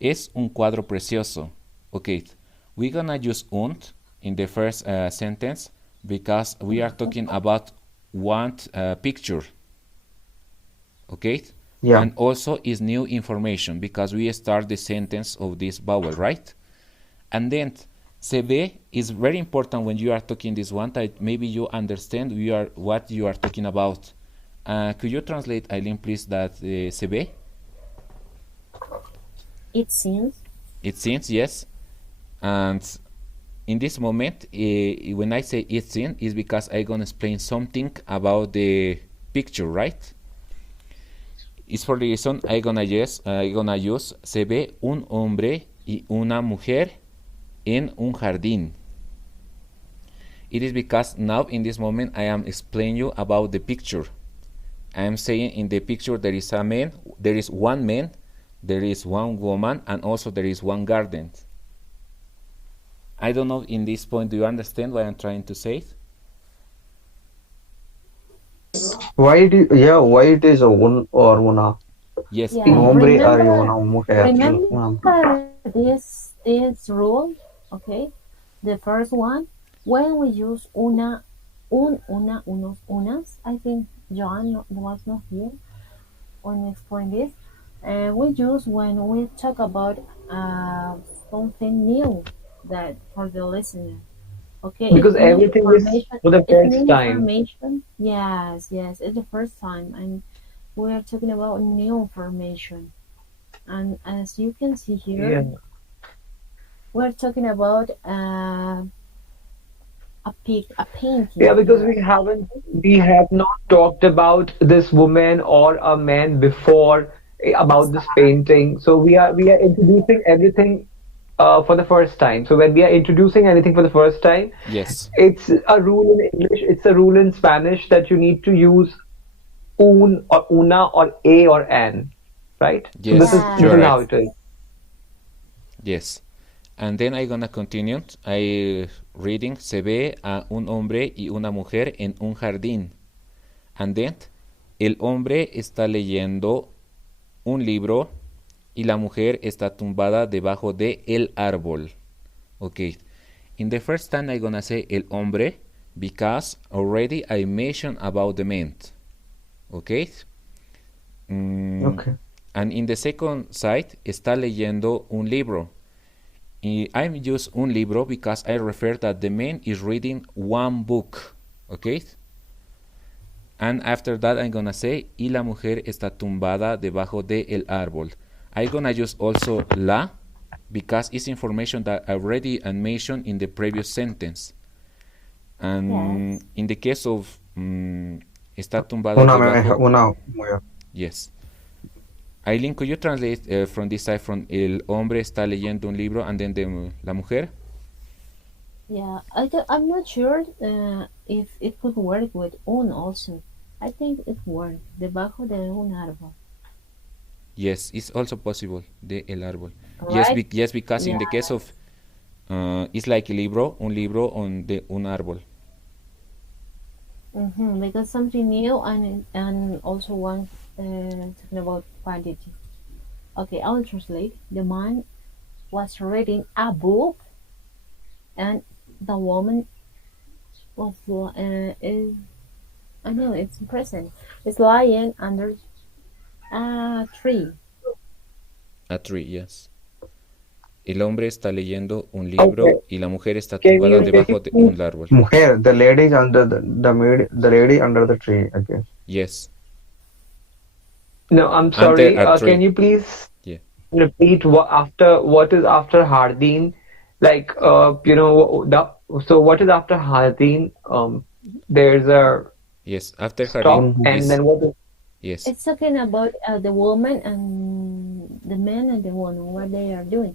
Es un cuadro precioso, okay? We're gonna use und in the first sentence because we are talking about one picture, okay? Yeah. And also is new information because we start the sentence of this vowel, right? And then se ve is very important when you are talking this one that maybe you understand what you are talking about. Could you translate, Eileen, please, that se ve? It seems. It seems, yes. And in this moment, when I say it seems, is because I'm going to explain something about the picture, right? It's for the reason I'm gonna use se ve un hombre y una mujer en un jardín. It is because now in this moment I am explaining you about the picture. I am saying in the picture there is a man, there is one man, there is one woman, and also there is one garden. I don't know in this point, do you understand what I'm trying to say? Why it is a un or una? Yes. Yeah, Un hombre y remember, una mujer. remember this rule, okay? The first one, when we use una, unos, unas, I think John was not here when we explain this. We use when we talk about something new that for the listener. Okay, Because it's new everything is information. for the It's first new time. information. Yes, it's the first time, and we are talking about new information. And as you can see here, Yeah. we're talking about a painting. Yeah, because we have not talked about this woman or a man before about this painting. So we are introducing everything for the first time. So when we are introducing anything for the first time, Yes. it's a rule in English, it's a rule in Spanish that you need to use un or una or a or an, right? Yes, So this is how it is. Yes. And then I'm gonna continue. I reading se ve a un hombre y una mujer en un jardín. And then el hombre está leyendo un libro y la mujer está tumbada debajo de el árbol. Okay. In the first time I'm gonna say el hombre because already I mentioned about the man. Okay. Okay. And in the second side está leyendo un libro. I use un libro because I refer that the man is reading one book, okay? And after that I'm gonna say y la mujer está tumbada debajo de el árbol. I'm gonna use also la because it's information that I already mentioned in the previous sentence. And in the case of está tumbada debajo. Una mujer. Yes. Aileen, could you translate from this side from el hombre está leyendo un libro and then la mujer? Yeah, I'm not sure if it could work with un also. I think it works. Debajo de un árbol. Yes, it's also possible. De el árbol. Yes, Right? yes, because in Yeah. the case of it's like libro, un libro on de un árbol. Because something new and also one talking about quantity. Okay, I'll translate. The man was reading a book, and the woman was is I know it's present. Is lying under a tree. A tree, yes. El hombre está leyendo un Okay. libro y la mujer está Can tumbada you debajo de please? un árbol. Mujer, the lady is under the lady under the tree. Okay. Yes, No, I'm under sorry. a Can tree. you please Yeah. repeat what is after Hardin? Like so what is after Hardin? There's a Yes, after stop, Harim and is then what is yes. It's talking about the woman and the man and the woman what they are doing.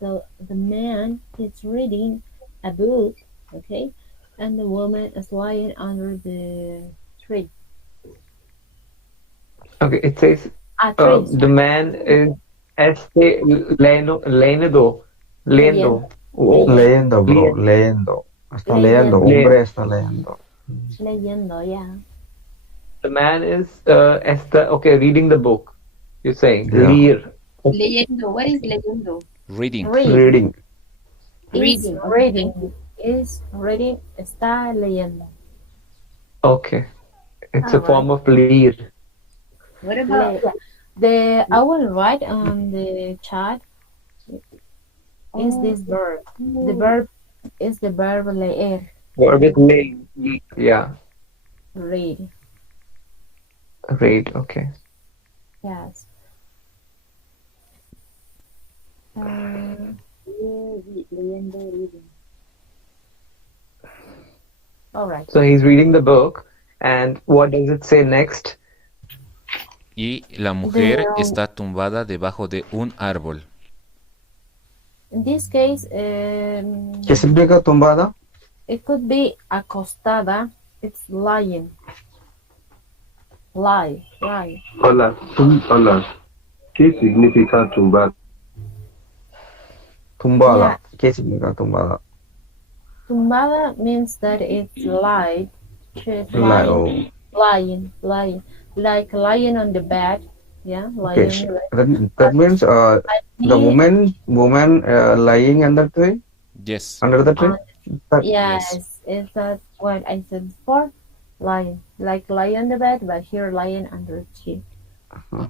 So the man is reading a book, okay, and the woman is lying under the tree. okay? It says A tree, the sorry. man is leyendo. Leyendo, Oh, leyendo, Leyendo, bro. le- Leyendo. Está leyendo. leyendo, le- Hombre está leyendo. leyendo, yeah. the man is okay, reading the book. You're saying Yeah. leer. Leyendo. What is leyendo? Reading. Read Reading. is Reading. Okay, reading, thank you. is reading, está leyendo. Okay, it's a All right. form of leer. What about I will write on the chat is this verb. The verb is the verb leer, Verb is lay. Yeah, read. read. Okay. Yes. leyendo, reading? All right. So he's reading the book, and what does it say next? Y la mujer The, está tumbada debajo de un árbol. in this case, ¿Qué significa tumbada? it could be acostada. It's lying. Lie. Hola, hola. ¿Qué significa tumbar? Tumbada. Yeah. ¿Qué significa tumbada? Tumbada means that it's lie. She's Lie. lying. Oh. Lying. Like lying on the bed. Yeah, Okay. lying on the bed. That means the Me- woman lying under the tree? Yes. Under the tree? That, Yes, is that what I said before? Lying. Like lying on the bed, but here lying under the tree.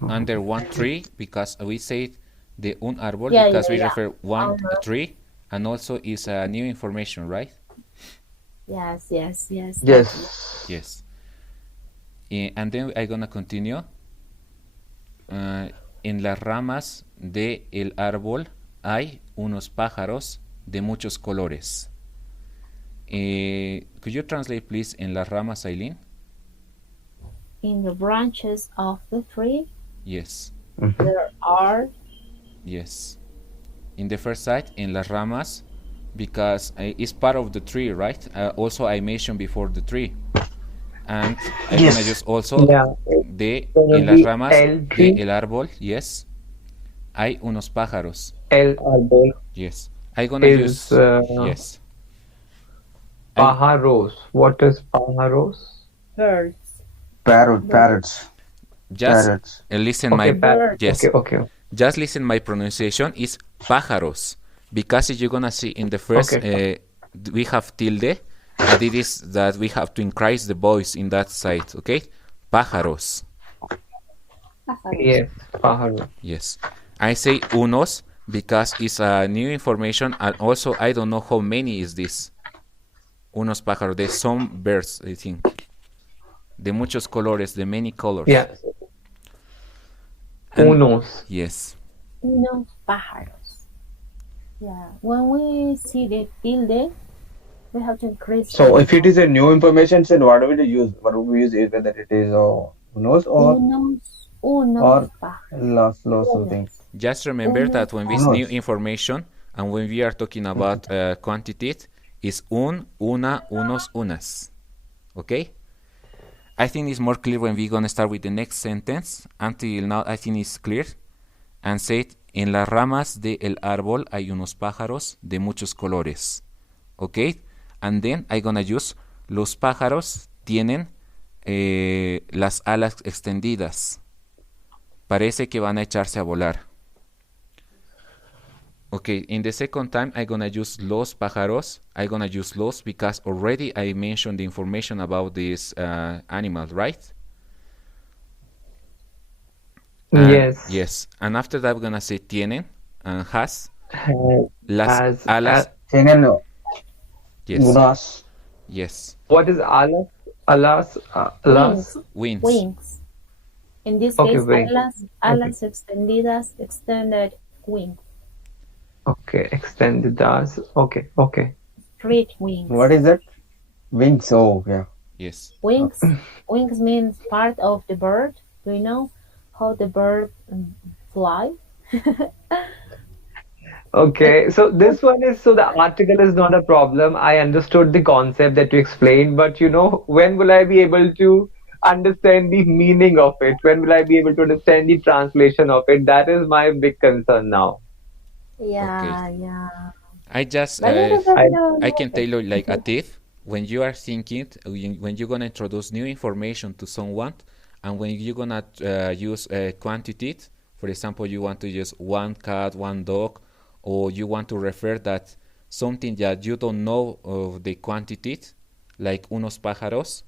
Under one tree, because we say de un árbol, Yeah, because we yeah. refer one Uh-huh. tree, and also is new information, right? Yes. Yes. Yes. And then I'm gonna continue. En las ramas de el árbol hay unos pájaros de muchos colores. Could you translate, please, en las ramas, Aileen? In the branches of the tree, Yes. there are Yes. In the first side, en las ramas, because it's part of the tree, right? Also, I mentioned before the tree. And I'm Yes. gonna use also Yeah. de Gonna en las be ramas el tree. de el árbol, yes. Hay unos pájaros. El árbol Yes. I'm gonna is use yes. pájaros. What is pájaros? birds. Parrots. Just Parrots. listen Okay, my yes. Okay. Just listen my pronunciation is pájaros, because you're gonna see in the first we have tilde, and it is that we have to increase the voice in that side. Okay, pájaros. Yes, pájaro. Yes, I say unos because it's new information, and also I don't know how many is this. Unos pájaros. There's some birds, I think. De muchos colores, de many colors. Yeah. And- Unos. Yes. Unos pájaros. Yeah. When we see the tilde, we have to increase. So if it is a new information, then what do we use? What do we use? Whether it is unos or unos pájaros. los something. Just remember that when we Unos. new information and when we are talking about quantity, is un, una, unos, unas. Okay? I think it's more clear when we're gonna start with the next sentence. Until now, I think it's clear. And say it, en las ramas del árbol hay unos pájaros de muchos colores. Okay? And then I'm gonna use los pájaros tienen las alas extendidas. Parece que van a echarse a volar. Okay, in the second time, I'm gonna use los pájaros. I'm gonna use los because already I mentioned the information about this animal, right? Yes. Yes. And after that, we're gonna say tienen and has. Las alas. Tienen Yes. unas. Yes. What is alas? Alas? Wings. Wings. In this Okay, case, wings. alas extendidas, extended wings. Okay, extendidas. Okay. Straight wings. What is that? Wings. Oh, yeah. Yes. Wings. Wings means part of the bird. Do you know how the bird fly? Okay, so this one is, so the article is not a problem. I understood the concept that you explained, but when will I be able to understand the meaning of it? When will I be able to understand the translation of it? That is my big concern now. Yeah, Okay. yeah. I just I can tell you like a tip. When you are thinking, when you're gonna introduce new information to someone, and when you're gonna use a quantity, for example, you want to use one cat, one dog, or you want to refer that something that you don't know of the quantity, like unos pájaros,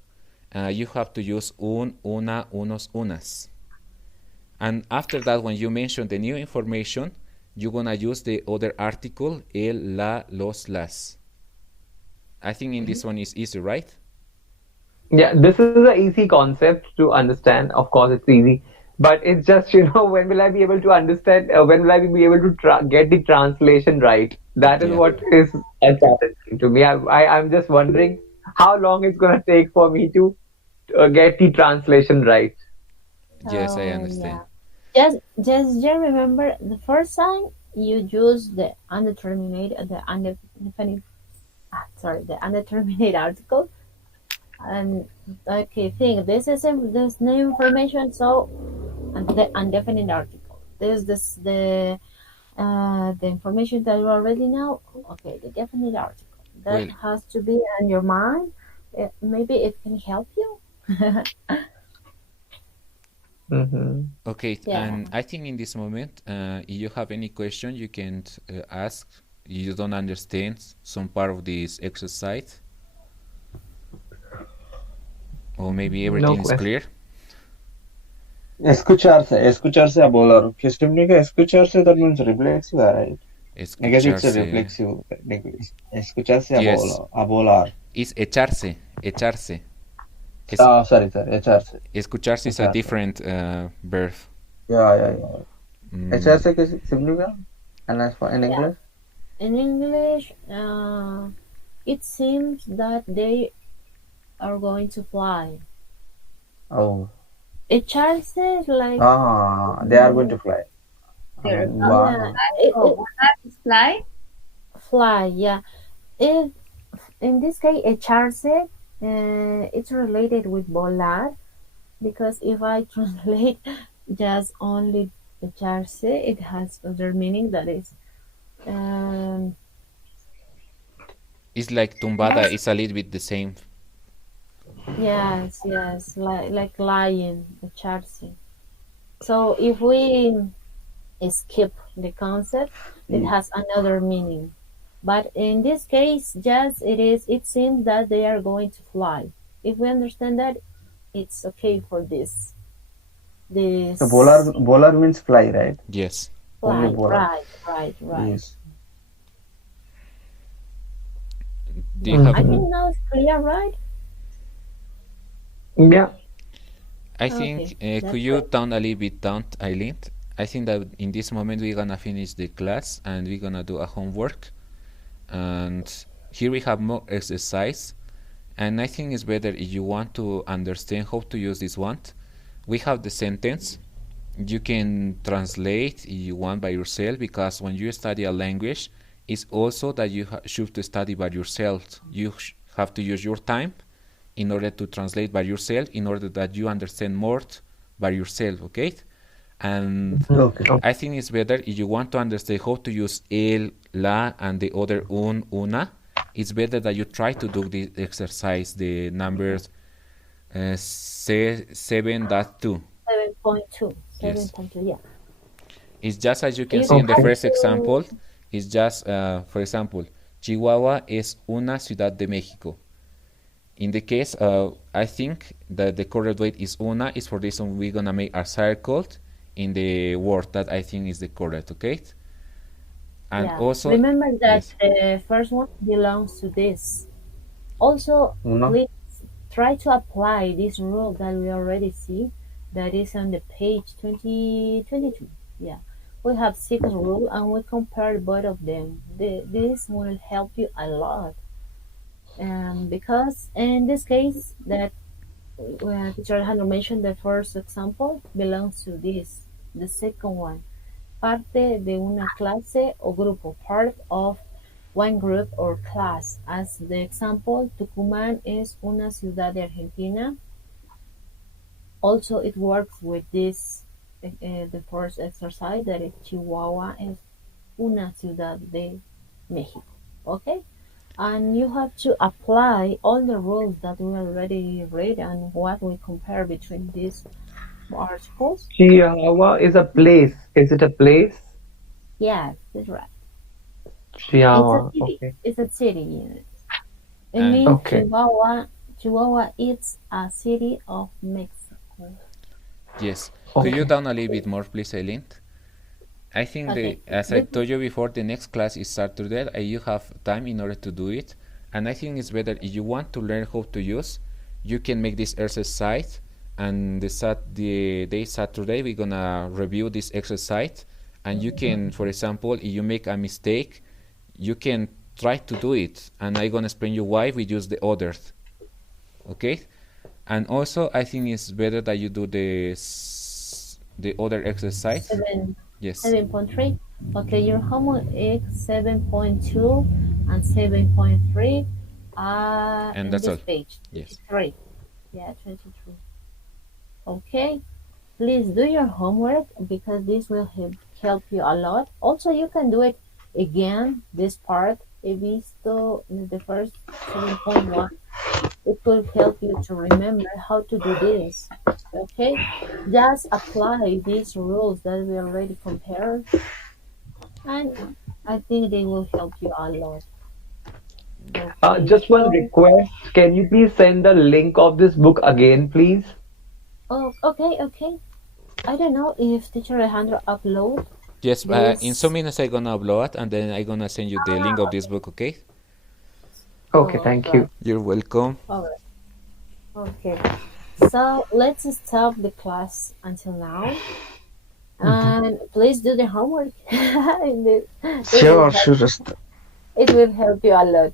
you have to use un, una, unos, unas. And after that, when you mention the new information, you're gonna use the other article, el, la, los, las. I think in this one is easy, right? Yeah, this is an easy concept to understand. Of course, it's easy, but it's just, when will I be able to understand? When will I be able to get the translation right? That is what is a challenge to me. I'm just wondering how long it's gonna take for me to get the translation right. Yes, I understand. Yeah. Just remember the first time you use the undeterminate article, and okay, think this is this new information, so the undefinite article. The information that you already know. Okay, the definite article that has to be on your mind. Maybe it can help you. Okay, and I think in this moment, if you have any question, you can ask. You don't understand some part of this exercise, or maybe everything is clear. Escucharse a volar. Que significa escucharse, that means reflexive, right? Negative is reflexive. Escucharse a volar. It's echarse. Sorry, echarse. Escucharse is a different verb. Yeah. Echarse, ¿qué significa? In English? In English, it seems that they are going to fly. Oh. Echarse is like... they are going to fly. Fly? Fly, yeah. If in this case, echarse, it's related with volar, because if I translate just only echarse, it has other meaning that is... it's like tumbada. It's a little bit the same. Yes, like lying, echarse. So if we skip the concept, it has another meaning. But in this case, it seems that they are going to fly. If we understand that, it's okay for this. So volar means fly, right? Yes. Fly, right. Yes. I think now it's clear, right? Yeah. I think, could you down a little bit down, Eileen? I think that in this moment we're gonna finish the class and we're gonna do a homework. And here we have more exercise. And I think it's better if you want to understand how to use this one. We have the sentence. You can translate if you want by yourself, because when you study a language, is also that you should study by yourself. You have to use your time in order to translate by yourself, in order that you understand more by yourself, okay? And Okay. I think it's better if you want to understand how to use el, la, and the other una. It's better that you try to do this exercise, the numbers 7.2. 7.2. Yes. 7.2, yeah. It's just as you can You see in the have first to- example. It's just, for example, Chihuahua es una ciudad de México. In the case, I think that the correct way is una. Is for this one we're gonna make a circle in the word that I think is the correct, okay? And yeah. also Remember that yes. the first one belongs to this. Also, Uno. please try to apply this rule that we already see, that is on the page 2022. Yeah, we have 6 rules and we compare both of them. This will help you a lot. Because in this case, that teacher Alejandro mentioned, the first example belongs to this. The second one, parte de una clase o grupo, part of one group or class. As the example, Tucumán es una ciudad de Argentina. Also, it works with this, the first exercise, that is Chihuahua es una ciudad de México. Okay? And you have to apply all the rules that we already read and what we compare between these articles. Chihuahua is a place. Is it a place? Yes, that's right. It's a Chihuahua. city. Okay. It's a city. Yes. It And- means Okay. Chihuahua is a city of Mexico. Yes. Okay. Could you down a little bit more, please, Eileen? I think Okay. as I told you before, the next class is Saturday, and you have time in order to do it. And I think it's better if you want to learn how to use, you can make this exercise. And the day Saturday, we're gonna review this exercise. And you can, for example, if you make a mistake, you can try to do it. And I'm gonna explain you why we use the others. Okay? And also, I think it's better that you do the other exercise. 7, Yes. 7.3. Okay, your homework is 7.2 and 7.3 And in that's this all. page. Yes. 23. Yeah, 23. Okay, please do your homework because this will help you a lot. Also, you can do it again, this part. He visto the first 7.1. It will help you to remember how to do this. Okay, just apply these rules that we already compared, and I think they will help you a lot. Okay, Just one so- request. Can you please send the link of this book again, please? Oh, okay. I don't know if teacher Alejandro upload. Yes, This- in some minutes I'm gonna upload and then I'm gonna send you the link of this book, okay? Okay, Oh, thank right. you. You're welcome. All right. Okay. So let's stop the class until now. And please do the homework. Sure. It will help you a lot.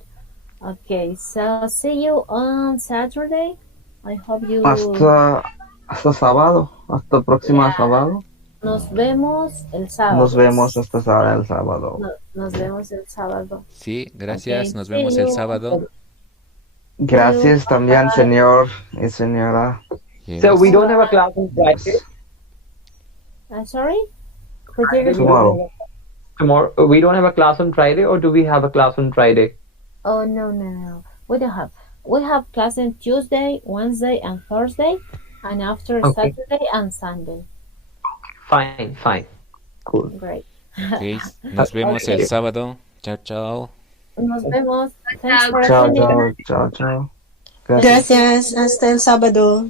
Okay, so see you on Saturday. I hope you Hasta sábado. Hasta el próximo Yeah. sábado. nos vemos el sábado. Nos vemos el sábado. Nos vemos el sábado. Sí, gracias. Okay, Nos see vemos el you. sábado. Gracias también, Bye. señor y señora. Yes. So we don't have a class on Friday. Sorry? Could you repeat? Tomorrow. Tomorrow we don't have a class on Friday, or do we have a class on Friday? Oh, no. We don't have. We have class on Tuesday, Wednesday, and Thursday, and after Okay. Saturday and Sunday. Fine. Cool. Great. Okay, nos vemos el sábado. Chao, chao. Nos vemos. Thanks for Chao, attending. chao. Gracias. Hasta el sábado.